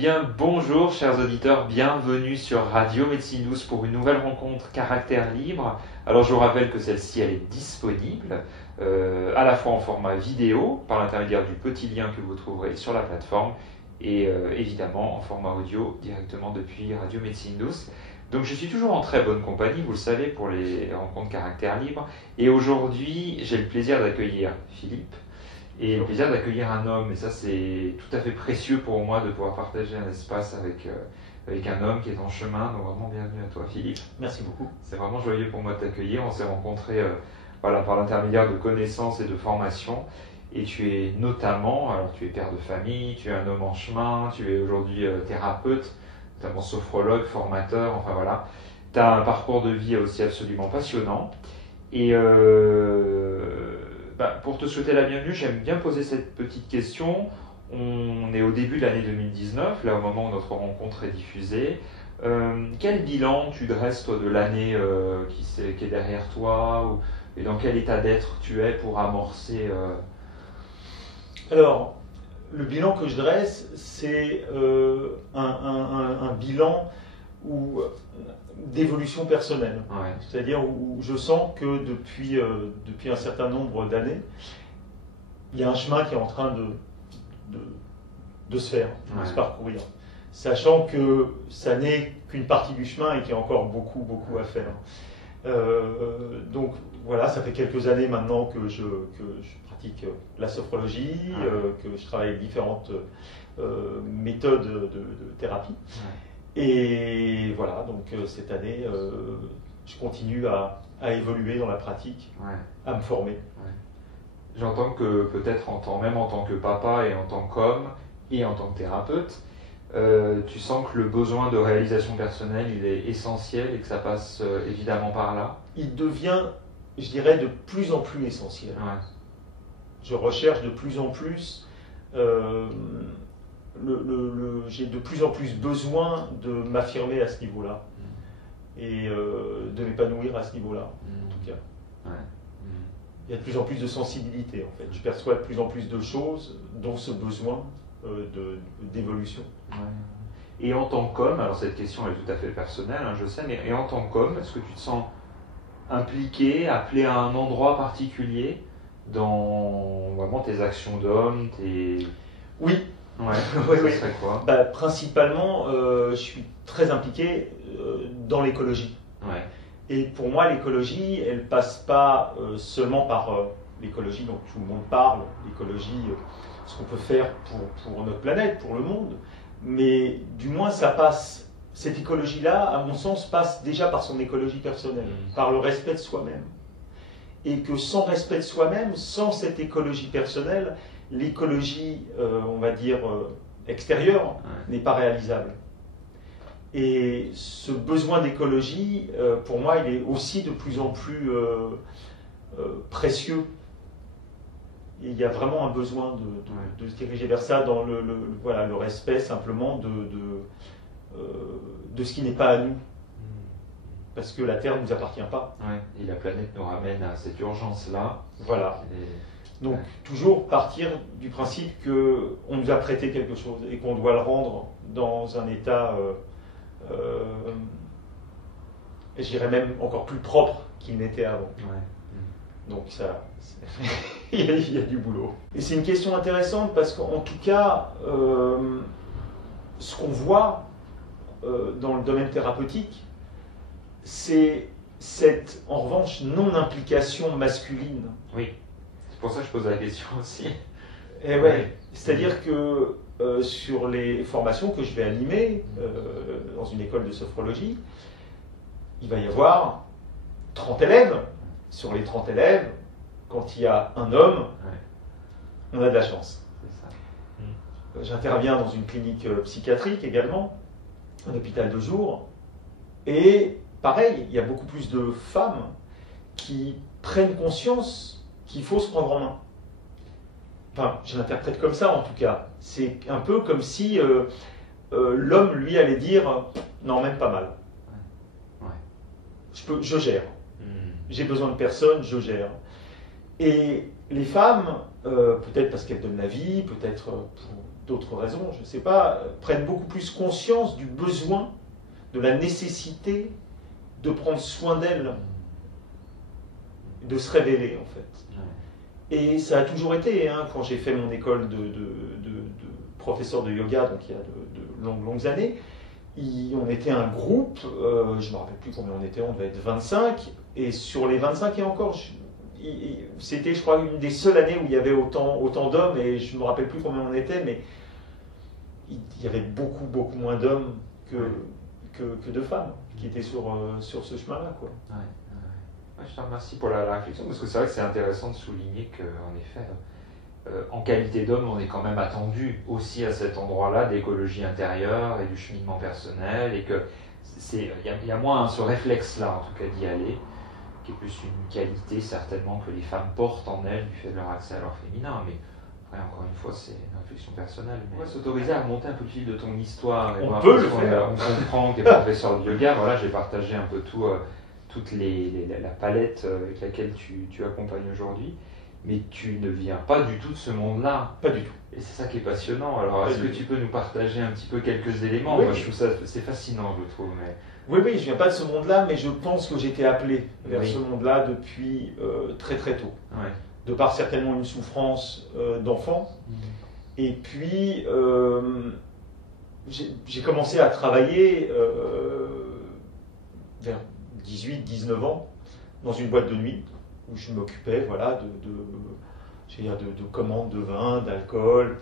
bien, bonjour chers auditeurs, bienvenue sur Radio Médecine Douce pour une nouvelle rencontre Caractère Libre. Alors je vous rappelle que celle-ci elle est disponible à la fois en format vidéo par l'intermédiaire du petit lien que vous trouverez sur la plateforme et évidemment en format audio directement depuis Radio Médecine Douce. Donc je suis toujours en très bonne compagnie, vous le savez, pour les rencontres Caractère Libre. Et aujourd'hui, j'ai le plaisir d'accueillir Philippe et le plaisir d'accueillir un homme. Et ça, c'est tout à fait précieux pour moi de pouvoir partager un espace avec un homme qui est en chemin. Donc vraiment bienvenue à toi, Philippe. Merci beaucoup. C'est vraiment joyeux pour moi de t'accueillir. On s'est rencontrés par l'intermédiaire de connaissances et de formations. Et tu es notamment, alors tu es père de famille, tu es un homme en chemin, tu es aujourd'hui thérapeute, notamment sophrologue, formateur, enfin voilà. Tu as un parcours de vie aussi absolument passionnant. Et pour te souhaiter la bienvenue, j'aime bien poser cette petite question. On est au début de l'année 2019, là au moment où notre rencontre est diffusée. Quel bilan tu dresses toi de l'année qui est derrière toi et dans quel état d'être tu es pour amorcer Alors, le bilan que je dresse, c'est un bilan d'évolution personnelle. Ouais. C'est-à-dire où je sens que depuis un certain nombre d'années, il y a un chemin qui est en train de se faire, de se parcourir. Sachant que ça n'est qu'une partie du chemin et qu'il y a encore beaucoup à faire. Donc voilà, ça fait quelques années maintenant que je pratique la sophrologie, que je travaille avec différentes méthodes de thérapie. Et voilà, donc cette année, je continue à évoluer dans la pratique, à me former. J'entends que peut-être même en tant que papa et en tant qu'homme et en tant que thérapeute, tu sens que le besoin de réalisation personnelle, il est essentiel et que ça passe évidemment par là. Il devient, je dirais, de plus en plus essentiel. Ouais. Je recherche de plus en plus, j'ai de plus en plus besoin de m'affirmer à ce niveau-là et de m'épanouir à ce niveau-là, en tout cas. Ouais. Il y a de plus en plus de sensibilité, en fait. Je perçois de plus en plus de choses, dont ce besoin d'évolution. Ouais. Et en tant qu'homme, alors cette question est tout à fait personnelle, je sais, mais et en tant qu'homme, est-ce que tu te sens impliqué, appelé à un endroit particulier dans vraiment tes actions d'homme, Oui. Ouais. Oui. Serait quoi? Principalement, je suis très impliqué dans l'écologie. Ouais. Et pour moi, l'écologie, elle passe pas seulement par l'écologie dont tout le monde parle, l'écologie, ce qu'on peut faire pour notre planète, pour le monde, mais du moins cette écologie-là, à mon sens, passe déjà par son écologie personnelle, par le respect de soi-même. Et que sans respect de soi-même, sans cette écologie personnelle, l'écologie, on va dire, extérieure, n'est pas réalisable. Et ce besoin d'écologie, pour moi, il est aussi de plus en plus précieux. Et il y a vraiment un besoin de se diriger vers ça dans le respect simplement de ce qui n'est pas à nous. Parce que la Terre ne nous appartient pas. Ouais. Et la planète nous ramène à cette urgence-là. Voilà. Donc, toujours partir du principe qu'on nous a prêté quelque chose et qu'on doit le rendre dans un état, je dirais même encore plus propre qu'il n'était avant. Donc, ça, il y a du boulot. Et c'est une question intéressante parce qu'en tout cas, ce qu'on voit dans le domaine thérapeutique, c'est cette, en revanche, non-implication masculine. Oui. C'est pour ça que je pose la question aussi. Et ouais, c'est-à-dire que sur les formations que je vais animer dans une école de sophrologie, il va y avoir 30 élèves. Sur les 30 élèves, quand il y a un homme, on a de la chance. C'est ça. J'interviens dans une clinique psychiatrique également, un hôpital de jour, et pareil, il y a beaucoup plus de femmes qui prennent conscience qu'il faut se prendre en main. Enfin, je l'interprète comme ça en tout cas. C'est un peu comme si l'homme, lui, allait dire « non, même pas mal. Je gère. J'ai besoin de personne, je gère. » Et les femmes, peut-être parce qu'elles donnent la vie, peut-être pour d'autres raisons, je ne sais pas, prennent beaucoup plus conscience du besoin, de la nécessité de prendre soin d'elles, de se révéler en fait. Et ça a toujours été, hein, quand j'ai fait mon école de professeur de yoga, donc il y a de longues années, on était un groupe, je ne me rappelle plus combien on était, on devait être 25, et sur les 25 et encore, c'était je crois une des seules années où il y avait autant d'hommes, et je ne me rappelle plus combien on était, mais il y avait beaucoup moins d'hommes que de femmes qui étaient sur ce chemin-là, quoi. Je te remercie pour la réflexion, parce que c'est vrai que c'est intéressant de souligner qu'en effet, en qualité d'homme, on est quand même attendu aussi à cet endroit-là d'écologie intérieure et du cheminement personnel, et que il y a moins ce réflexe-là, en tout cas, d'y aller, qui est plus une qualité certainement que les femmes portent en elles du fait de leur accès à leur féminin, mais après, encore une fois, c'est une réflexion personnelle. Mais on va s'autoriser à remonter un peu le fil de ton histoire, et on peut le faire. On comprend que tu es professeur de yoga, voilà, j'ai partagé un peu toute la palette avec laquelle tu accompagnes aujourd'hui. Mais tu ne viens pas du tout de ce monde-là. Pas du tout. Et c'est ça qui est passionnant. Alors, est-ce que tu peux nous partager un petit peu quelques éléments? Oui. Moi, je trouve ça, c'est fascinant, je trouve. Mais... Oui, je viens pas de ce monde-là, mais je pense que j'ai été appelé vers ce monde-là depuis très tôt. Ouais. De par certainement une souffrance d'enfant. Et puis, j'ai commencé à travailler vers 18-19 ans dans une boîte de nuit, où je m'occupais de commandes de vin, d'alcool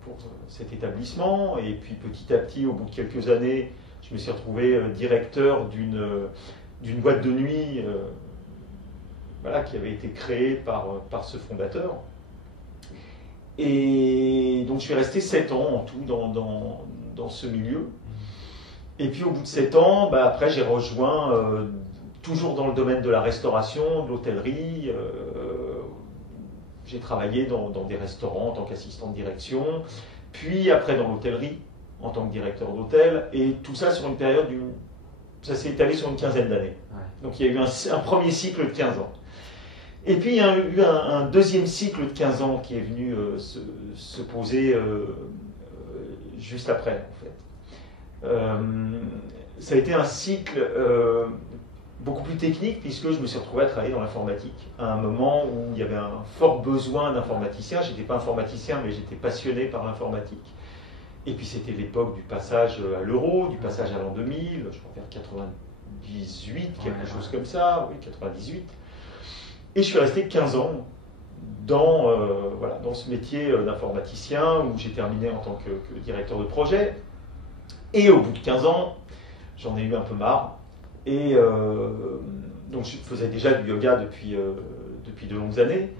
pour cet établissement. Et puis petit à petit, au bout de quelques années, je me suis retrouvé directeur d'une boîte de nuit qui avait été créée par ce fondateur. Et donc je suis resté 7 ans en tout dans ce milieu. Et puis au bout de 7 ans, après j'ai rejoint... toujours dans le domaine de la restauration, de l'hôtellerie. J'ai travaillé dans des restaurants en tant qu'assistant de direction, puis après dans l'hôtellerie en tant que directeur d'hôtel, et tout ça sur une période ça s'est étalé sur une quinzaine d'années. Ouais. Donc il y a eu un premier cycle de 15 ans. Et puis il y a eu un deuxième cycle de 15 ans qui est venu se poser juste après, en fait. Ça a été un cycle beaucoup plus technique, puisque je me suis retrouvé à travailler dans l'informatique à un moment où il y avait un fort besoin d'informaticiens. Je n'étais pas informaticien, mais j'étais passionné par l'informatique. Et puis c'était l'époque du passage à l'euro, du passage à l'an 2000, je crois vers 98, quelque chose comme ça, oui, 98. Et je suis resté 15 ans dans ce métier d'informaticien, où j'ai terminé en tant que directeur de projet. Et au bout de 15 ans, j'en ai eu un peu marre. Et donc je faisais déjà du yoga depuis de longues années,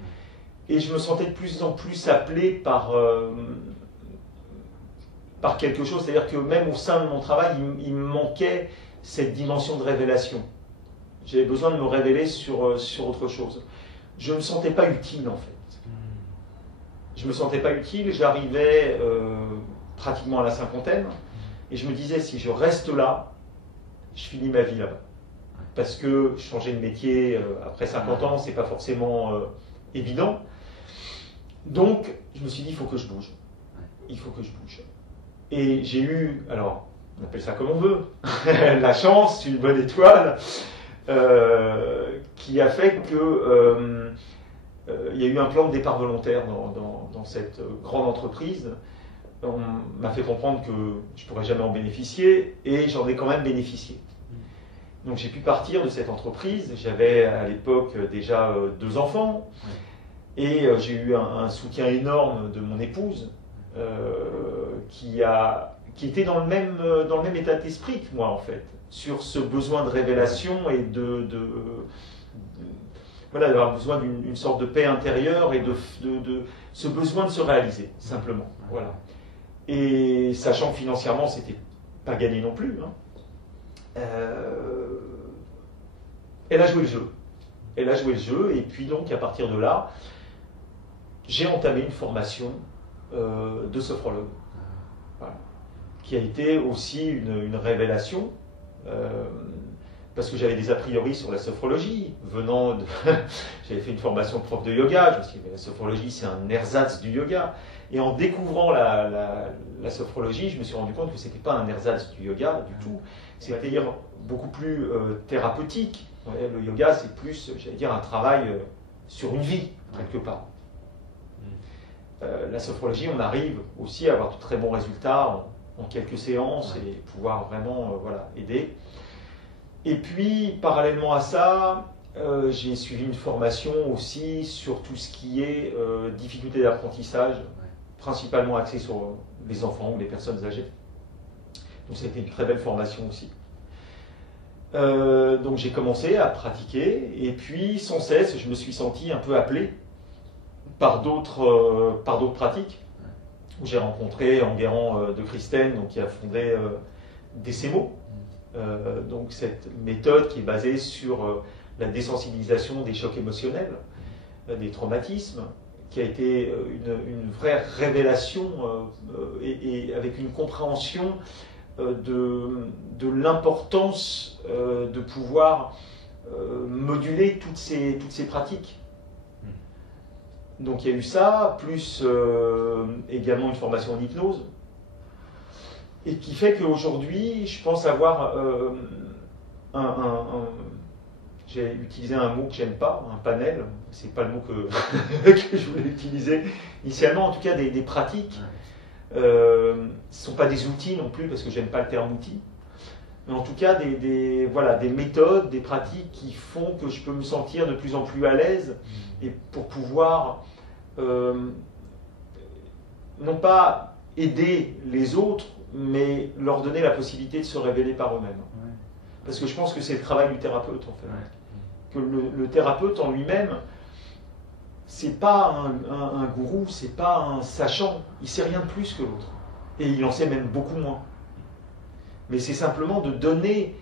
et je me sentais de plus en plus appelé par quelque chose, c'est-à-dire que même au sein de mon travail, il me manquait cette dimension de révélation. J'avais besoin de me révéler sur autre chose. Je ne me sentais pas utile en fait. Je ne me sentais pas utile, j'arrivais pratiquement à la cinquantaine, et je me disais, si je reste là, je finis ma vie là-bas. Parce que changer de métier après 50 ans, c'est pas forcément évident. Donc, je me suis dit, il faut que je bouge. Il faut que je bouge. Et j'ai eu, alors, on appelle ça comme on veut, la chance, une bonne étoile, qui a fait que il y a eu un plan de départ volontaire dans cette grande entreprise. On m'a fait comprendre que je ne pourrais jamais en bénéficier, et j'en ai quand même bénéficié. Donc j'ai pu partir de cette entreprise. J'avais à l'époque déjà 2 enfants, et j'ai eu un soutien énorme de mon épouse, qui était dans le même état d'esprit que moi en fait, sur ce besoin de révélation et d'avoir besoin d'une sorte de paix intérieure, et de ce besoin de se réaliser simplement. Voilà. Et sachant que financièrement c'était pas gagné non plus, hein. Elle a joué le jeu. Et puis donc à partir de là, j'ai entamé une formation de sophrologue, voilà, qui a été aussi une révélation, parce que j'avais des a priori sur la sophrologie, j'avais fait une formation de prof de yoga, je me suis dit, mais la sophrologie c'est un ersatz du yoga, Et en découvrant la sophrologie, je me suis rendu compte que ce n'était pas un ersatz du yoga du tout. C'était beaucoup plus thérapeutique. Ouais, le yoga, c'est plus, j'allais dire, un travail sur une vie, quelque part. La sophrologie, on arrive aussi à avoir de très bons résultats en quelques séances et pouvoir vraiment voilà, aider. Et puis, parallèlement à ça, j'ai suivi une formation aussi sur tout ce qui est difficultés d'apprentissage, principalement axée sur les enfants ou les personnes âgées. Donc ça a été une très belle formation aussi. Donc j'ai commencé à pratiquer et puis sans cesse je me suis senti un peu appelé par d'autres pratiques. J'ai rencontré Enguerrand de Christène, donc, qui a fondé Decemo, donc cette méthode qui est basée sur la désensibilisation des chocs émotionnels, des traumatismes, qui a été une vraie révélation et avec une compréhension de l'importance de pouvoir moduler toutes ces pratiques. Donc il y a eu ça, plus également une formation en hypnose, et qui fait qu'aujourd'hui, je pense avoir j'ai utilisé un mot que j'aime pas, un panel, c'est pas le mot que je voulais utiliser initialement, en tout cas des pratiques. Ce ne sont pas des outils non plus, parce que j'aime pas le terme outil, mais en tout cas voilà, des méthodes, des pratiques qui font que je peux me sentir de plus en plus à l'aise et pour pouvoir non pas aider les autres, mais leur donner la possibilité de se révéler par eux-mêmes. Parce que je pense que c'est le travail du thérapeute en fait. Que le thérapeute en lui-même, c'est pas un gourou, c'est pas un sachant, il sait rien de plus que l'autre. Et il en sait même beaucoup moins. Mais c'est simplement de donner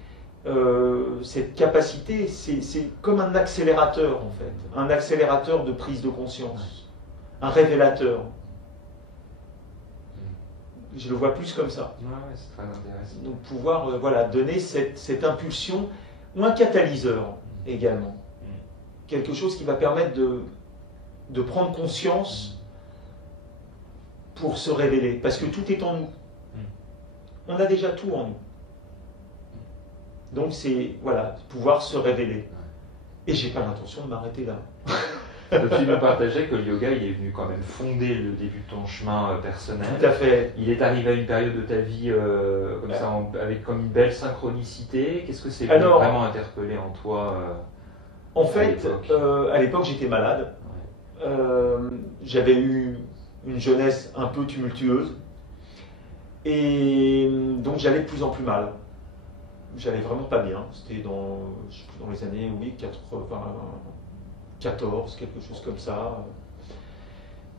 cette capacité, c'est comme un accélérateur en fait, un accélérateur de prise de conscience, un révélateur. Je le vois plus comme ça. C'est très intéressant. Donc pouvoir voilà, donner cette impulsion, ou un catalyseur également. Quelque chose qui va permettre de prendre conscience pour se révéler. Parce que tout est en nous. On a déjà tout en nous. Donc c'est voilà, pouvoir se révéler. Et j'ai pas l'intention de m'arrêter là. Tu nous partageais que le yoga, il est venu quand même fonder le début de ton chemin personnel. Tout à fait. Il est arrivé à une période de ta vie comme ça, avec comme une belle synchronicité. Qu'est-ce que c'est vraiment interpellé en toi en fait, à l'époque, j'étais malade. J'avais eu une jeunesse un peu tumultueuse. Et donc j'allais de plus en plus mal. J'allais vraiment pas bien. C'était dans les années 94, quelque chose comme ça.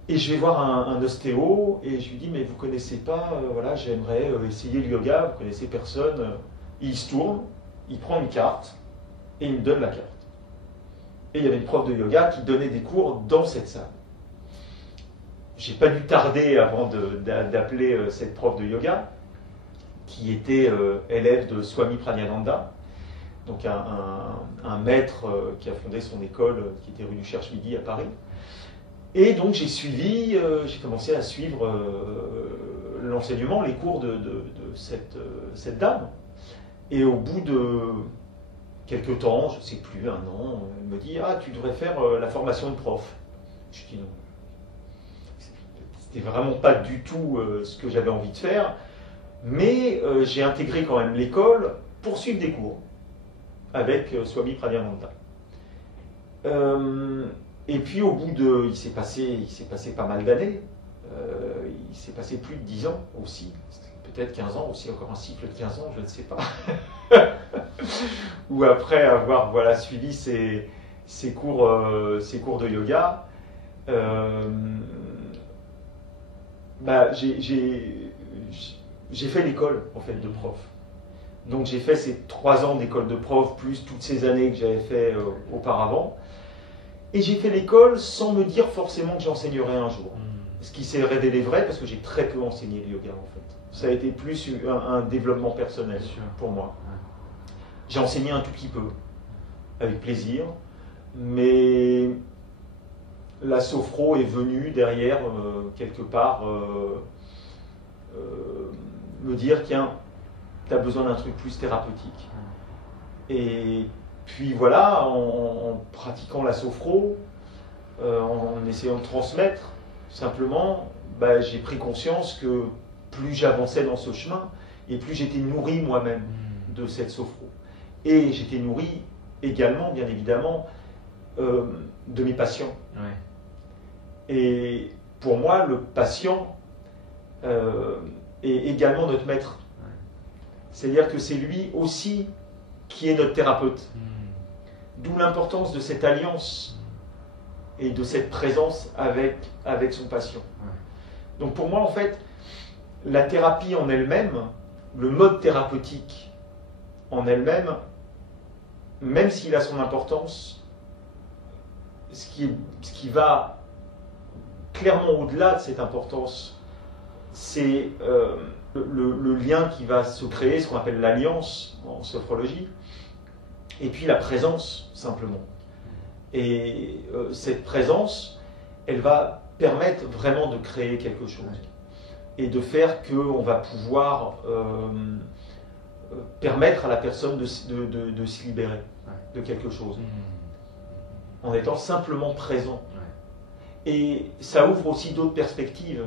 Et je vais voir un ostéo et je lui dis mais vous connaissez pas, voilà, j'aimerais essayer le yoga, vous connaissez personne. Et il se tourne, il prend une carte et il me donne la carte. Et il y avait une prof de yoga qui donnait des cours dans cette salle. J'ai pas dû tarder avant d'appeler cette prof de yoga, qui était élève de Swami Pragyananda, donc un maître qui a fondé son école, qui était rue du Cherche-Midi à Paris. Et donc j'ai commencé à suivre l'enseignement, les cours de cette dame. Et au bout de quelques temps, je ne sais plus, un an, elle me dit « Ah, tu devrais faire la formation de prof ». Je dis non. C'était vraiment pas du tout ce que j'avais envie de faire, mais j'ai intégré quand même l'école pour suivre des cours avec Swami Pragyananda. Et puis au bout de... il s'est passé pas mal d'années, il s'est passé plus de 10 ans aussi, peut-être 15 ans aussi, encore un cycle de 15 ans, je ne sais pas. Ou après avoir voilà, suivi ces cours de yoga, j'ai fait l'école en fait de prof. Donc j'ai fait ces 3 ans d'école de prof, plus toutes ces années que j'avais fait auparavant. Et j'ai fait l'école sans me dire forcément que j'enseignerais un jour. Ce qui s'est révélé vrai parce que j'ai très peu enseigné le yoga en fait. Ça a été plus un développement personnel pour moi. J'ai enseigné un tout petit peu, avec plaisir, mais la sophro est venue derrière, quelque part, me dire, tiens, tu as besoin d'un truc plus thérapeutique. Et puis voilà, en pratiquant la sophro, en essayant de transmettre, simplement, j'ai pris conscience que plus j'avançais dans ce chemin, et plus j'étais nourri moi-même de cette sophro. Et j'étais nourri également, bien évidemment, de mes patients. Ouais. Et pour moi, le patient est également notre maître. Ouais. C'est-à-dire que c'est lui aussi qui est notre thérapeute. D'où l'importance de cette alliance et de cette présence avec son patient. Ouais. Donc pour moi, en fait, la thérapie en elle-même, le mode thérapeutique en elle-même, même s'il a son importance, ce qui va clairement au-delà de cette importance, c'est le lien qui va se créer, ce qu'on appelle l'alliance en sophrologie, et puis la présence, simplement. Et cette présence, elle va permettre vraiment de créer quelque chose. Et de faire qu'on va pouvoir permettre à la personne de se libérer de quelque chose. En étant simplement présent. Et ça ouvre aussi d'autres perspectives,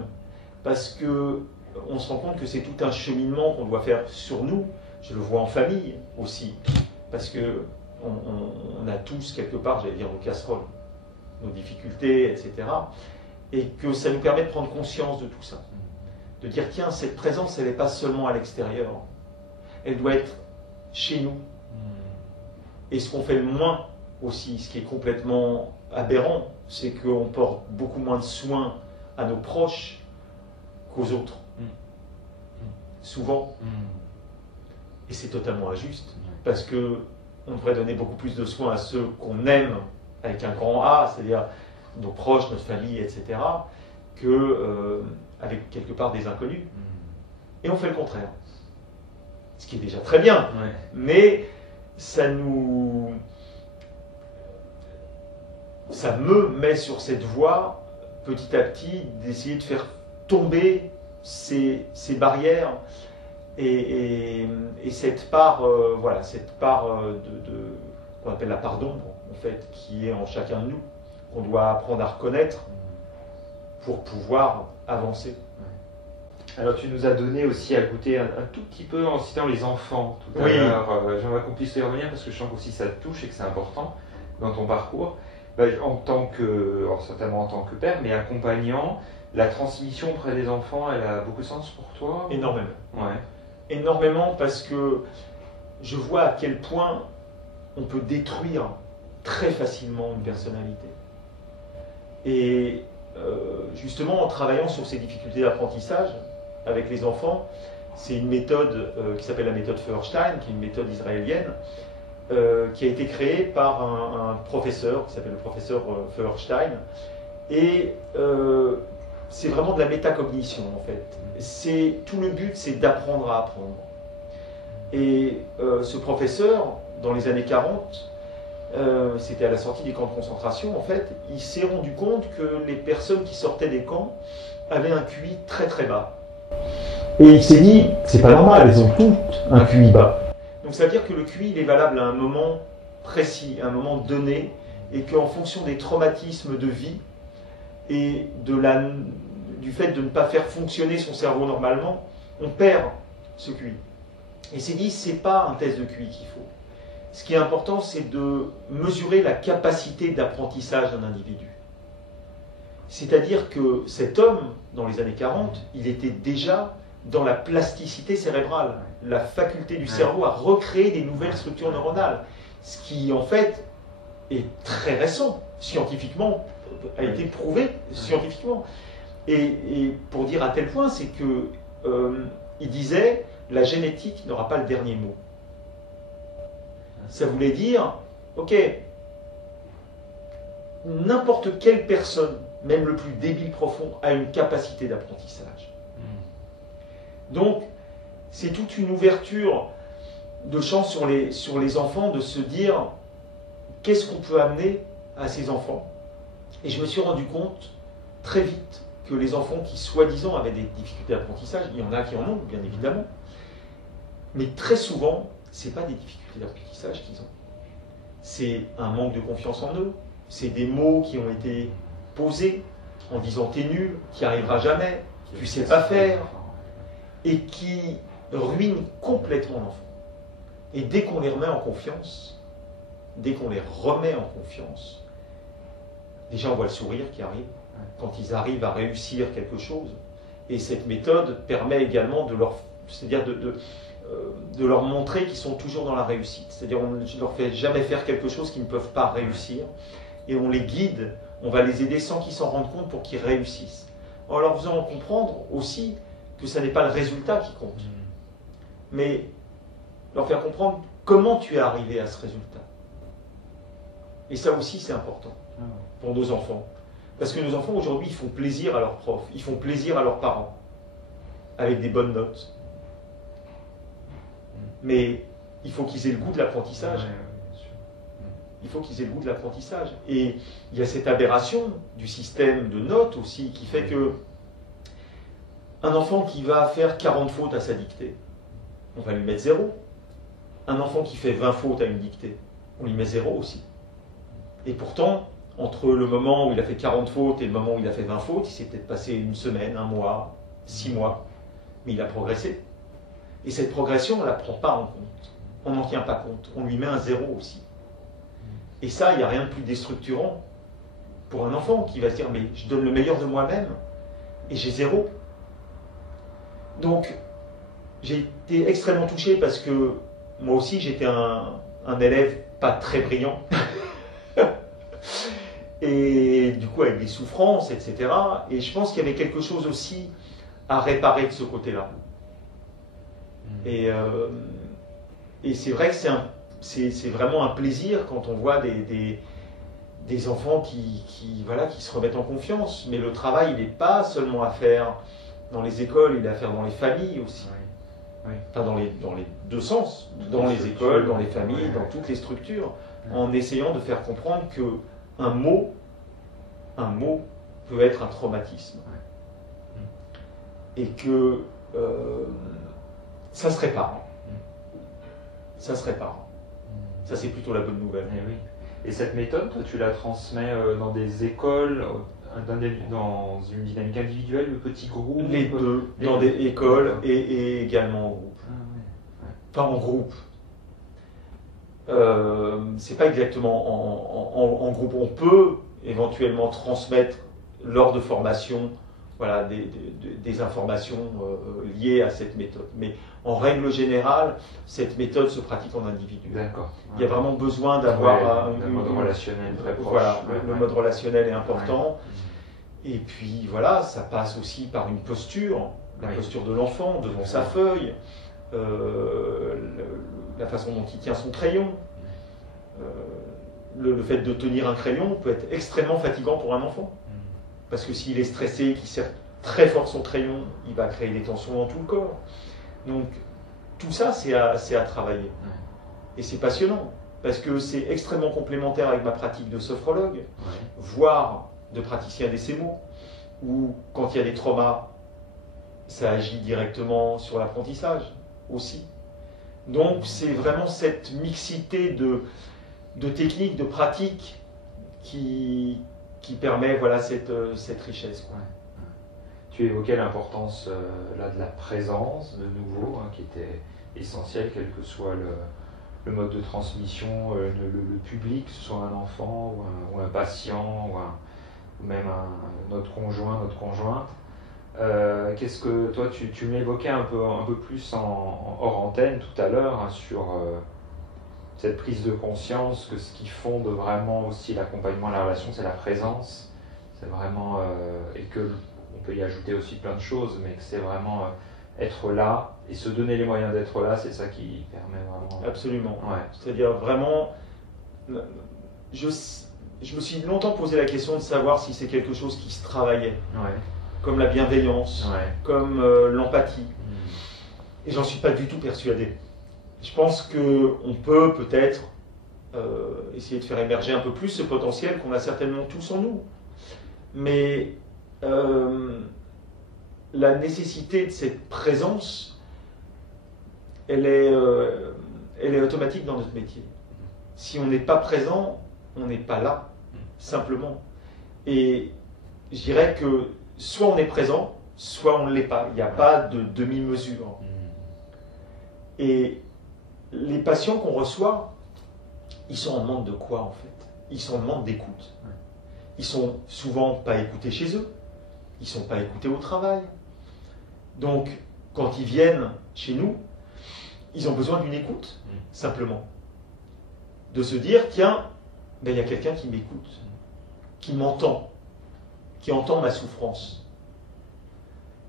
parce qu'on se rend compte que c'est tout un cheminement qu'on doit faire sur nous. Je le vois en famille aussi, parce qu'on a tous quelque part, j'allais dire, nos casseroles, nos difficultés, etc. Et que ça nous permet de prendre conscience de tout ça. De dire, tiens, cette présence, elle n'est pas seulement à l'extérieur, elle doit être chez nous. Et ce qu'on fait le moins aussi, ce qui est complètement aberrant, c'est qu'on porte beaucoup moins de soins à nos proches qu'aux autres. Souvent. Et c'est totalement injuste, parce qu'on devrait donner beaucoup plus de soins à ceux qu'on aime, avec un grand A, c'est-à-dire nos proches, notre famille, etc., que avec quelque part des inconnus. Et on fait le contraire. Ce qui est déjà très bien, mais ça me met sur cette voie, petit à petit, d'essayer de faire tomber ces barrières et cette part, qu'on appelle la part d'ombre, en fait, qui est en chacun de nous, qu'on doit apprendre à reconnaître pour pouvoir avancer. Alors tu nous as donné aussi à goûter un tout petit peu en citant les enfants tout à l'heure. J'aimerais qu'on puisse y revenir parce que je sens que aussi ça te touche et que c'est important dans ton parcours. Certainement en tant que père, mais accompagnant, la transmission auprès des enfants, elle a beaucoup de sens pour toi? Énormément. Ouais. Énormément, parce que je vois à quel point on peut détruire très facilement une personnalité. Et justement, en travaillant sur ces difficultés d'apprentissage avec les enfants, c'est une méthode qui s'appelle la méthode Feuerstein, qui est une méthode israélienne, qui a été créée par un professeur, qui s'appelle le professeur Feuerstein. Et c'est vraiment de la métacognition, en fait. Tout le but, c'est d'apprendre à apprendre. Et ce professeur, dans les années 40, c'était à la sortie des camps de concentration, en fait, il s'est rendu compte que les personnes qui sortaient des camps avaient un QI très très bas. Et il s'est dit, c'est pas normal, elles ont toutes un QI bas. Donc ça veut dire que le QI, il est valable à un moment précis, à un moment donné, et qu'en fonction des traumatismes de vie et du fait de ne pas faire fonctionner son cerveau normalement, on perd ce QI. Et il s'est dit, c'est pas un test de QI qu'il faut. Ce qui est important, c'est de mesurer la capacité d'apprentissage d'un individu. C'est-à-dire que cet homme, dans les années 40, il était déjà dans la plasticité cérébrale, la faculté du cerveau à recréer des nouvelles structures neuronales. Ce qui, en fait, est très récent, scientifiquement, a été prouvé scientifiquement. Et pour dire à tel point, c'est que il disait, la génétique n'aura pas le dernier mot. Ça voulait dire, ok, n'importe quelle personne, même le plus débile profond, a une capacité d'apprentissage. Donc, c'est toute une ouverture de champ sur les enfants, de se dire, qu'est-ce qu'on peut amener à ces enfants Et je me suis rendu compte très vite que les enfants qui soi-disant avaient des difficultés d'apprentissage, il y en a qui en ont, bien évidemment, mais très souvent, ce n'est pas des difficultés d'apprentissage qu'ils ont. C'est un manque de confiance en eux, c'est des mots qui ont été posés en disant t'es nul, t'y arriveras jamais, tu sais pas faire, et qui ruinent complètement l'enfant. Et dès qu'on les remet en confiance, déjà on voit le sourire qui arrive, quand ils arrivent à réussir quelque chose. Et cette méthode permet également de leur, c'est-à-dire de leur montrer qu'ils sont toujours dans la réussite. C'est-à-dire on ne leur fait jamais faire quelque chose qu'ils ne peuvent pas réussir. Et on les guide, on va les aider sans qu'ils s'en rendent compte pour qu'ils réussissent. En leur faisant comprendre aussi que ce n'est pas le résultat qui compte, mais leur faire comprendre comment tu es arrivé à ce résultat. Et ça aussi c'est important pour nos enfants. Parce que nos enfants aujourd'hui, ils font plaisir à leurs profs, ils font plaisir à leurs parents, avec des bonnes notes. Mais il faut qu'ils aient le goût de l'apprentissage. Il faut qu'ils aient le goût de l'apprentissage. Et il y a cette aberration du système de notes aussi, qui fait que un enfant qui va faire 40 fautes à sa dictée, on va lui mettre 0. Un enfant qui fait 20 fautes à une dictée, on lui met 0 aussi. Et pourtant, entre le moment où il a fait 40 fautes et le moment où il a fait 20 fautes, il s'est peut-être passé une semaine, un mois, 6 mois, mais il a progressé. Et cette progression, on ne la prend pas en compte. On n'en tient pas compte. On lui met un 0 aussi. Et ça, il n'y a rien de plus déstructurant pour un enfant qui va se dire « mais je donne le meilleur de moi-même et j'ai 0 ». Donc, j'ai été extrêmement touché parce que moi aussi, j'étais un élève pas très brillant. Et du coup, avec des souffrances, etc. Et je pense qu'il y avait quelque chose aussi à réparer de ce côté-là. Et c'est vrai que c'est vraiment un plaisir quand on voit des enfants qui se remettent en confiance. Mais le travail, il n'est pas seulement à faire dans les écoles, il est à faire dans les familles aussi. Enfin, dans les deux sens, dans les écoles, dans les familles, dans toutes les structures, en essayant de faire comprendre qu'un mot peut être un traumatisme. Et que ça se répare. Ça se répare. Ça, c'est plutôt la bonne nouvelle. Et, oui. Et cette méthode, toi, tu la transmets dans des écoles, dans une dynamique individuelle, le petit groupe? Les deux, dans des écoles et également en groupe. Enfin, en groupe. C'est pas exactement en groupe. On peut éventuellement transmettre lors de formation des informations liées à cette méthode. Mais en règle générale, cette méthode se pratique en individu. D'accord. Il y a vraiment besoin d'avoir un mode relationnel très proche. Voilà, le mode relationnel est important. Et puis voilà, ça passe aussi par une posture, la posture de l'enfant devant sa feuille, la façon dont il tient son crayon. Le fait de tenir un crayon peut être extrêmement fatigant pour un enfant. Parce que s'il est stressé, qu'il serre très fort son crayon, il va créer des tensions dans tout le corps. Donc tout ça, c'est à travailler. Et c'est passionnant, parce que c'est extrêmement complémentaire avec ma pratique de sophrologue, voire de praticien des CEMO, où quand il y a des traumas, ça agit directement sur l'apprentissage aussi. Donc c'est vraiment cette mixité de techniques, de pratiques qui permet cette richesse. Tu évoquais l'importance là de la présence, de nouveau, qui était essentielle, quel que soit le mode de transmission, le public, que ce soit un enfant ou un patient ou même notre conjoint, notre conjointe. Qu'est-ce que toi tu m'évoquais un peu plus hors antenne tout à l'heure sur cette prise de conscience que ce qui fonde vraiment aussi l'accompagnement et la relation, c'est la présence. C'est vraiment et que on peut y ajouter aussi plein de choses, mais que c'est vraiment être là et se donner les moyens d'être là, c'est ça qui permet vraiment. Absolument. C'est-à-dire vraiment, je me suis longtemps posé la question de savoir si c'est quelque chose qui se travaillait, comme la bienveillance, comme l'empathie. Et j'en suis pas du tout persuadé. Je pense qu'on peut peut-être essayer de faire émerger un peu plus ce potentiel qu'on a certainement tous en nous. Mais la nécessité de cette présence, elle est automatique dans notre métier. Si on n'est pas présent, on n'est pas là, simplement. Et je dirais que soit on est présent, soit on ne l'est pas. Il n'y a pas de demi-mesure. Et les patients qu'on reçoit, ils sont en demande de quoi en fait? Ils sont en demande d'écoute. Ils sont souvent pas écoutés chez eux. Ils ne sont pas écoutés au travail. Donc, quand ils viennent chez nous, ils ont besoin d'une écoute, simplement. De se dire, tiens, ben, il y a quelqu'un qui m'écoute, qui m'entend, qui entend ma souffrance.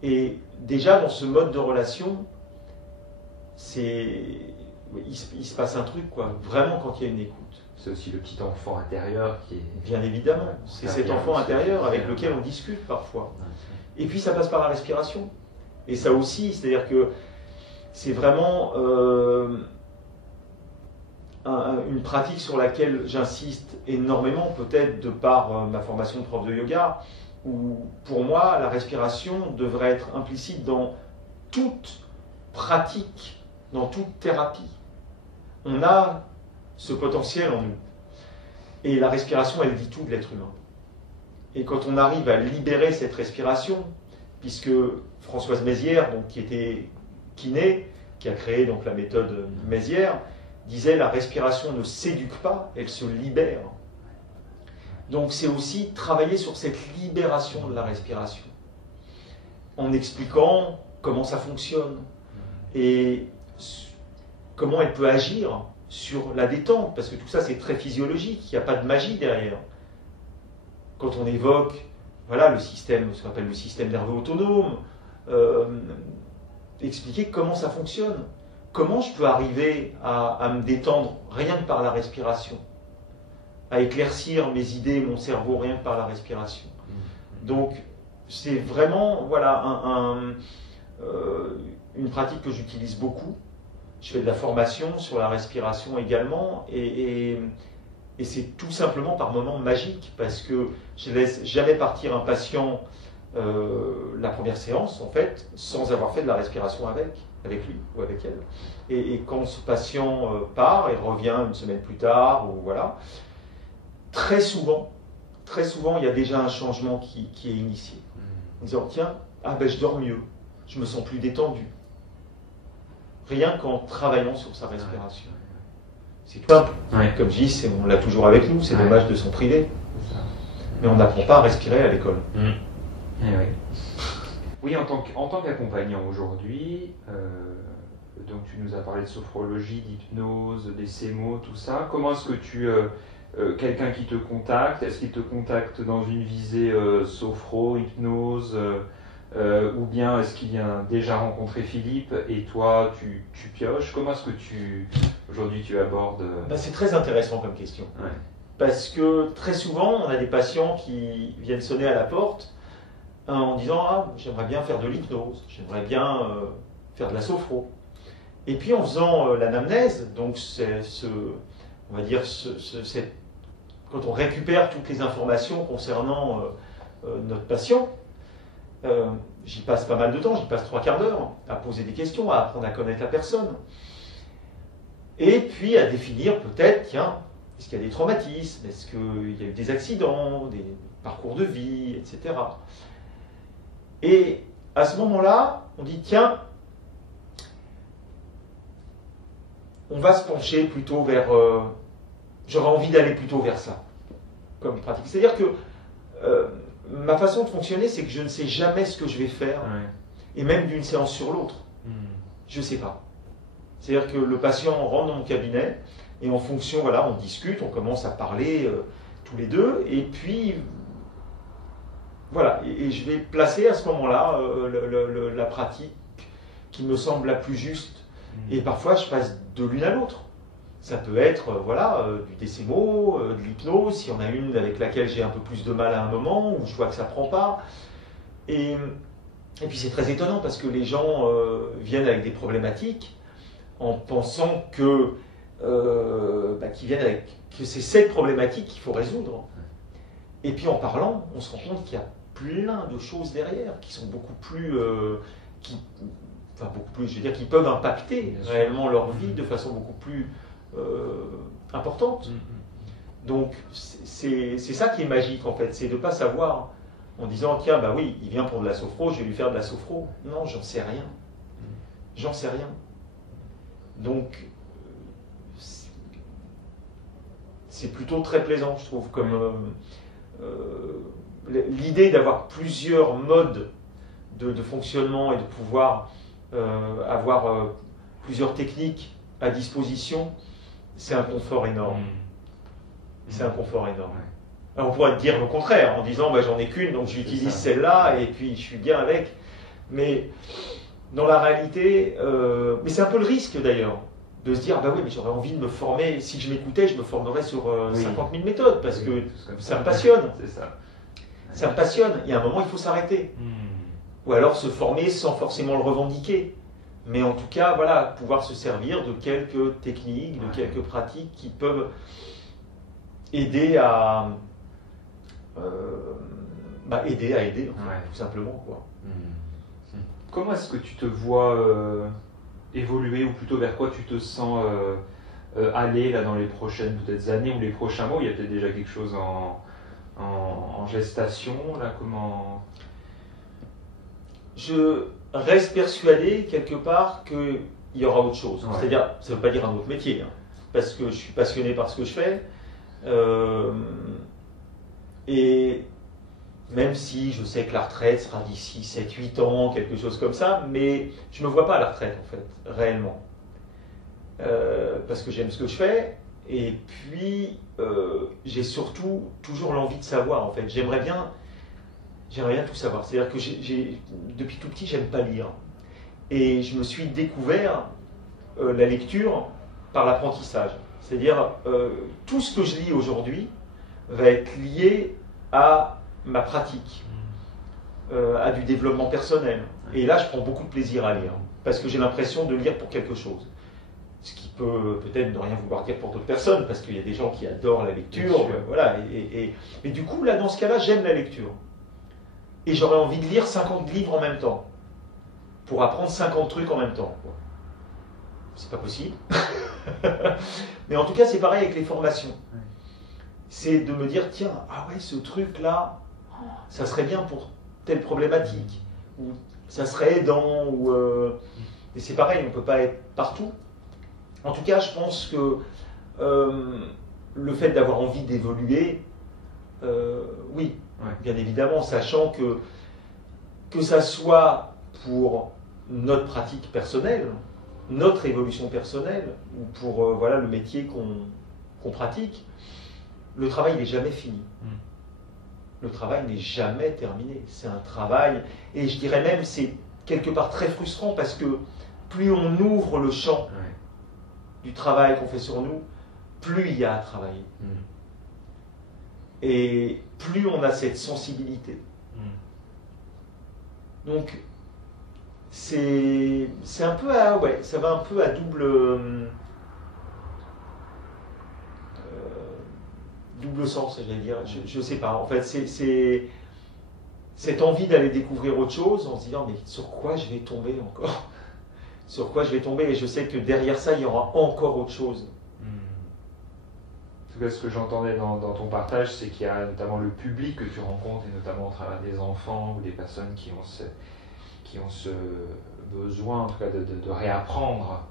Et déjà, dans ce mode de relation, il se passe un truc, quoi. Vraiment, quand il y a une écoute. C'est aussi le petit enfant intérieur qui est... Bien évidemment, c'est cet enfant intérieur avec lequel on discute parfois. Et puis ça passe par la respiration. Et ça aussi, c'est-à-dire que c'est vraiment une pratique sur laquelle j'insiste énormément, peut-être de par ma formation de prof de yoga, où pour moi, la respiration devrait être implicite dans toute pratique, dans toute thérapie. On a ce potentiel en nous. Et la respiration, elle dit tout de l'être humain. Et quand on arrive à libérer cette respiration, puisque Françoise Mézières, donc, qui était kiné, qui a créé donc, la méthode Mézières, disait la respiration ne s'éduque pas, elle se libère. Donc c'est aussi travailler sur cette libération de la respiration, en expliquant comment ça fonctionne et comment elle peut agir sur la détente, parce que tout ça c'est très physiologique, il n'y a pas de magie derrière. Quand on évoque voilà, le système, ce qu'on appelle le système nerveux autonome, expliquer comment ça fonctionne, comment je peux arriver à me détendre rien que par la respiration, à éclaircir mes idées, mon cerveau rien que par la respiration. Donc c'est vraiment voilà, une pratique que j'utilise beaucoup. Je fais de la formation sur la respiration également et c'est tout simplement par moments magiques parce que je ne laisse jamais partir un patient la première séance en fait sans avoir fait de la respiration avec lui ou avec elle. Et quand ce patient part et revient une semaine plus tard ou voilà, très souvent il y a déjà un changement qui est initié. En disant tiens, ah ben je dors mieux, je me sens plus détendu. Rien qu'en travaillant sur sa respiration. C'est tout simple. Ouais. Comme je dis, on l'a toujours avec nous, c'est dommage de s'en priver. Mais on n'apprend pas à respirer à l'école. Oui. Oui, en tant qu'accompagnant aujourd'hui, donc tu nous as parlé de sophrologie, d'hypnose, des CMO, tout ça. Comment est-ce que quelqu'un qui te contacte, est-ce qu'il te contacte dans une visée sophro, hypnose ou bien est-ce qu'il vient déjà rencontrer Philippe et toi tu pioches? Comment est-ce que aujourd'hui tu abordes C'est très intéressant comme question. Ouais. Parce que très souvent on a des patients qui viennent sonner à la porte en disant ah, j'aimerais bien faire de l'hypnose, j'aimerais bien faire de la sophro. Et puis en faisant l'anamnèse, donc on va dire quand on récupère toutes les informations concernant notre patient, j'y passe pas mal de temps, j'y passe 3/4 d'heure à poser des questions, à apprendre à connaître la personne. Et puis à définir peut-être, tiens, est-ce qu'il y a des traumatismes, est-ce qu'il y a eu des accidents, des parcours de vie, etc. Et à ce moment-là, on dit, tiens, on va se pencher plutôt vers... j'aurais envie d'aller plutôt vers ça, comme pratique. C'est-à-dire que ma façon de fonctionner, c'est que je ne sais jamais ce que je vais faire, et même d'une séance sur l'autre. Je ne sais pas. C'est-à-dire que le patient rentre dans mon cabinet, et en fonction, voilà, on discute, on commence à parler tous les deux, et puis, voilà, et je vais placer à ce moment-là la pratique qui me semble la plus juste. Et parfois, je passe de l'une à l'autre. Ça peut être du DCMO, de l'hypnose, s'il y en a une avec laquelle j'ai un peu plus de mal à un moment, où je vois que ça ne prend pas. Et puis c'est très étonnant parce que les gens viennent avec des problématiques en pensant qu'ils viennent avec que c'est cette problématique qu'il faut résoudre. Et puis en parlant, on se rend compte qu'il y a plein de choses derrière qui sont beaucoup plus, je veux dire, qui peuvent impacter réellement leur vie de façon beaucoup plus importante. Donc c'est ça qui est magique en fait, c'est de ne pas savoir en disant tiens bah oui, il vient pour de la sophro, je vais lui faire de la sophro. Non, j'en sais rien. J'en sais rien. Donc c'est plutôt très plaisant, je trouve, comme l'idée d'avoir plusieurs modes de fonctionnement et de pouvoir avoir plusieurs techniques à disposition, c'est un confort énorme. C'est un confort énorme. Alors, on pourrait dire le contraire, en disant bah, j'en ai qu'une, donc j'utilise celle-là et puis je suis bien avec. Mais dans la réalité, mais c'est un peu le risque d'ailleurs, de se dire bah oui, mais j'aurais envie de me former, si je m'écoutais, je me formerais sur 50 000 méthodes, parce que ça me passionne. C'est ça. Ça me passionne. Il y a un moment, il faut s'arrêter. Ou alors se former sans forcément le revendiquer. Mais en tout cas, voilà, pouvoir se servir de quelques techniques, de quelques pratiques qui peuvent aider à aider, en fait, tout simplement, quoi. Comment est-ce que tu te vois évoluer, ou plutôt vers quoi tu te sens aller là, dans les prochaines peut-être années ou les prochains mois? Il y a peut-être déjà quelque chose en gestation là, comment... Je reste persuadé quelque part qu'il y aura autre chose. C'est-à-dire, ça ne veut pas dire un autre métier, hein, parce que je suis passionné par ce que je fais. Et même si je sais que la retraite sera d'ici 7-8 ans, quelque chose comme ça, mais je ne me vois pas à la retraite en fait, réellement. Parce que j'aime ce que je fais, et puis j'ai surtout toujours l'envie de savoir en fait. J'aimerais bien tout savoir. C'est-à-dire que depuis tout petit, j'aime pas lire. Et je me suis découvert la lecture par l'apprentissage. C'est-à-dire, tout ce que je lis aujourd'hui va être lié à ma pratique, à du développement personnel. Et là, je prends beaucoup de plaisir à lire, parce que j'ai l'impression de lire pour quelque chose. Ce qui peut peut-être ne rien vouloir dire pour d'autres personnes, parce qu'il y a des gens qui adorent la lecture. Voilà, mais du coup, là, dans ce cas-là, j'aime la lecture. Et j'aurais envie de lire 50 livres en même temps, pour apprendre 50 trucs en même temps. C'est pas possible. Mais en tout cas, c'est pareil avec les formations. C'est de me dire, tiens, ah ouais, ce truc-là, ça serait bien pour telle problématique, ou ça serait aidant, ou... Et c'est pareil, on ne peut pas être partout. En tout cas, je pense que le fait d'avoir envie d'évoluer, oui, bien évidemment, sachant que ça soit pour notre pratique personnelle, notre évolution personnelle, ou pour voilà, le métier qu'on pratique, le travail n'est jamais fini. Le travail n'est jamais terminé. C'est un travail, et je dirais même, c'est quelque part très frustrant, parce que plus on ouvre le champ du travail qu'on fait sur nous, plus il y a à travailler. Et plus on a cette sensibilité. Donc, c'est un peu à, ça va un peu à double sens, j'allais dire. Je sais pas. En fait, c'est cette envie d'aller découvrir autre chose en se disant, mais sur quoi je vais tomber encore? Sur quoi je vais tomber? Et je sais que derrière ça, il y aura encore autre chose. En tout cas, ce que j'entendais dans ton partage, c'est qu'il y a notamment le public que tu rencontres, et notamment au travers des enfants ou des personnes qui ont ce besoin, en tout cas, de réapprendre.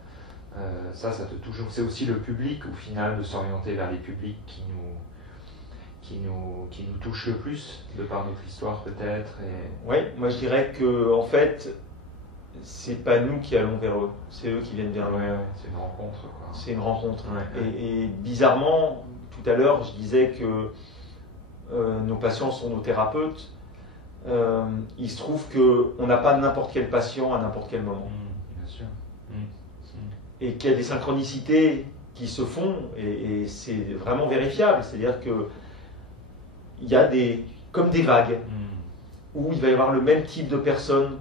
Ça te touche. C'est aussi le public, au final, de s'orienter vers les publics qui nous touchent le plus, de par notre histoire peut-être. Oui, moi je dirais que, en fait, c'est pas nous qui allons vers eux, c'est eux qui viennent vers nous. C'est une rencontre, quoi. C'est une rencontre. Et bizarrement, tout à l'heure, je disais que nos patients sont nos thérapeutes. Il se trouve qu'on n'a pas n'importe quel patient à n'importe quel moment. Bien sûr. Et qu'il y a des synchronicités qui se font, et c'est vraiment vérifiable. C'est-à-dire que il y a comme des vagues, où il va y avoir le même type de personnes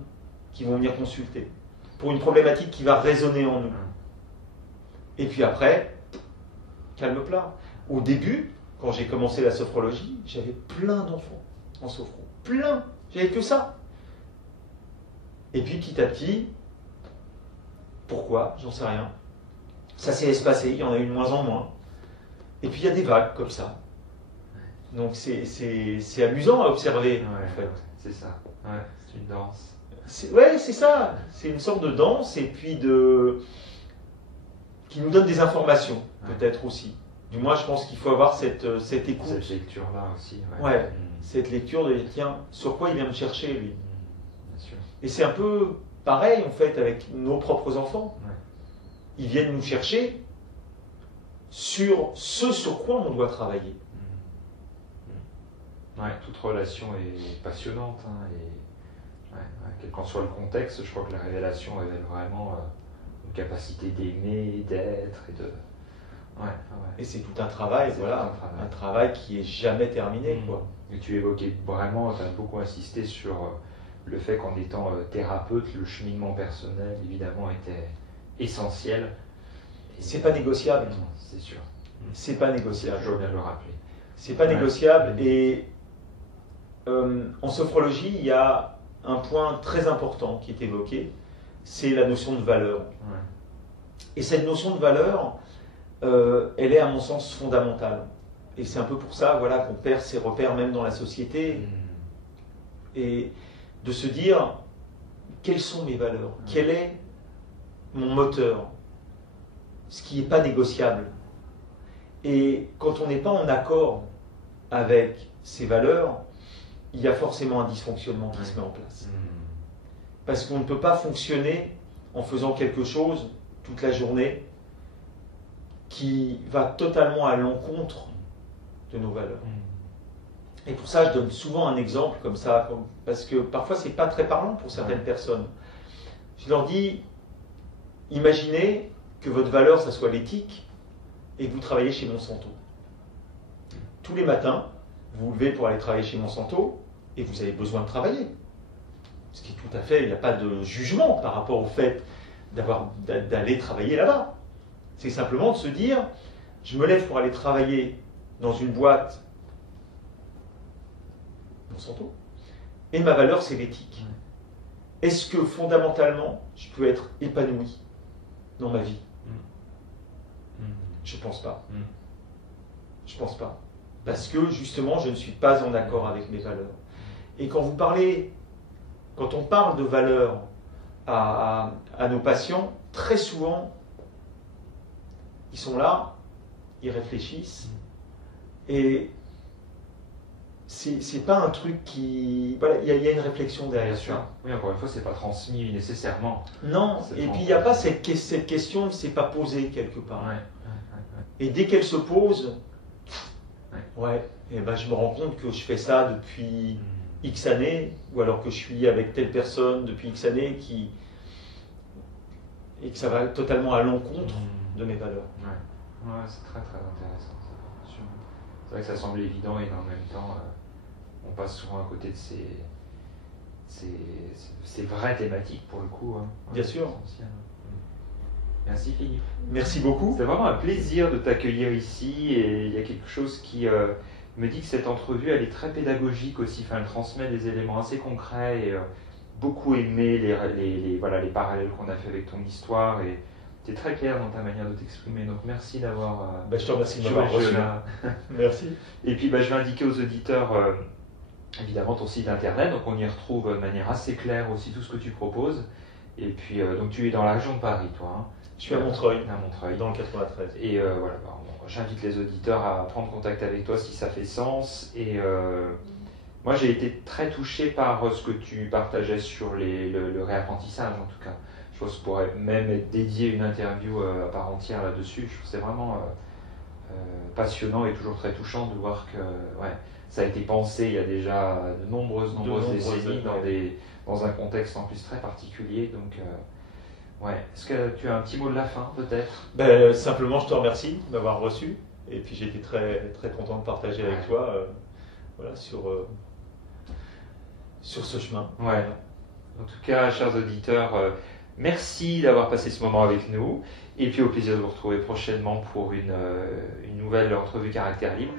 qui vont venir consulter, pour une problématique qui va résonner en nous. Et puis après, calme plat. Au début, quand j'ai commencé la sophrologie, j'avais plein d'enfants en sophro. Plein. J'avais que ça. Et puis petit à petit, pourquoi? J'en sais rien. Ça s'est espacé, il y en a eu de moins en moins. Et puis il y a des vagues comme ça. Donc c'est amusant à observer. Ouais, en fait. c'est ça. Ouais, c'est une danse. Ouais, c'est ça. C'est une sorte de danse et puis qui nous donne des informations, peut-être aussi. Du moins, je pense qu'il faut avoir cette écoute. Cette lecture-là aussi. Ouais, cette lecture de tiens, sur quoi il vient me chercher, lui. Bien sûr. Et c'est un peu pareil, en fait, avec nos propres enfants. Ouais. Ils viennent nous chercher sur ce sur quoi on doit travailler. Ouais, toute relation est passionnante. Hein, et quel qu'en soit le contexte, je crois que la révélation révèle vraiment une capacité d'aimer, d'être et de. Et c'est tout un travail, voilà, un travail qui est jamais terminé, quoi. Et tu évoquais vraiment, tu as beaucoup insisté sur le fait qu'en étant thérapeute, le cheminement personnel, évidemment, était essentiel. C'est pas négociable. Non, c'est sûr. C'est pas négociable. Je veux bien le rappeler. C'est pas négociable. Et en sophrologie, il y a un point très important qui est évoqué, c'est la notion de valeur. Ouais. Et cette notion de valeur, elle est à mon sens fondamentale. Et c'est un peu pour ça, voilà, qu'on perd ses repères même dans la société. Et de se dire, quelles sont mes valeurs? Quel est mon moteur? Ce qui n'est pas négociable. Et quand on n'est pas en accord avec ces valeurs, il y a forcément un dysfonctionnement qui se met en place. Parce qu'on ne peut pas fonctionner en faisant quelque chose toute la journée qui va totalement à l'encontre de nos valeurs. Et pour ça, je donne souvent un exemple comme ça, parce que parfois, c'est pas très parlant pour certaines personnes. Je leur dis, imaginez que votre valeur, ça soit l'éthique, et que vous travaillez chez Monsanto. Tous les matins, vous vous levez pour aller travailler chez Monsanto, et vous avez besoin de travailler. Ce qui est tout à fait, il n'y a pas de jugement par rapport au fait d'aller travailler là-bas. C'est simplement de se dire, je me lève pour aller travailler dans une boîte Monsanto, et ma valeur, c'est l'éthique. Est-ce que fondamentalement, je peux être épanoui dans ma vie? Je pense pas. Je pense pas. Parce que justement, je ne suis pas en accord avec mes valeurs. Et quand on parle de valeurs à nos patients, très souvent, ils sont là, ils réfléchissent, et c'est pas un truc qui... Voilà, il y a une réflexion derrière ça. Oui, encore une fois, c'est pas transmis nécessairement. Non, et puis il n'y a pas cette question ne s'est pas posée quelque part. Et dès qu'elle se pose, et ben je me rends compte que je fais ça depuis X années, ou alors que je suis avec telle personne depuis X années et que ça va totalement à l'encontre de mes valeurs. C'est très très intéressant. C'est vrai que ça semble évident et en même temps, on passe souvent à côté de ces vraies thématiques pour le coup. Bien sûr. Merci Philippe. Merci beaucoup. C'était vraiment un plaisir de t'accueillir ici et il y a quelque chose qui me dit que cette entrevue elle est très pédagogique aussi, elle transmet des éléments assez concrets et beaucoup aimé les parallèles qu'on a fait avec ton histoire et tu es très clair dans ta manière de t'exprimer, donc merci d'avoir je te remercie de m'avoir reçu. Merci. Et puis je vais indiquer aux auditeurs évidemment ton site internet, donc on y retrouve de manière assez claire aussi tout ce que tu proposes. Et puis donc tu es dans la région de Paris toi, hein. Je suis à Montreuil, dans le 93. Et voilà, j'invite les auditeurs à prendre contact avec toi si ça fait sens. Et moi, j'ai été très touché par ce que tu partageais sur le réapprentissage, en tout cas. Je pense qu'on pourrait même dédier une interview à part entière là-dessus. Je trouve que c'est vraiment passionnant et toujours très touchant de voir que ça a été pensé il y a déjà de nombreuses décennies dans un contexte en plus très particulier. Donc, est-ce que tu as un petit mot de la fin, peut-être? Simplement, je te remercie de m'avoir reçu. Et puis, j'étais très, très content de partager avec toi sur ce chemin. En tout cas, chers auditeurs, Merci d'avoir passé ce moment avec nous. Et puis au plaisir de vous retrouver prochainement pour une nouvelle entrevue Caractère Libre.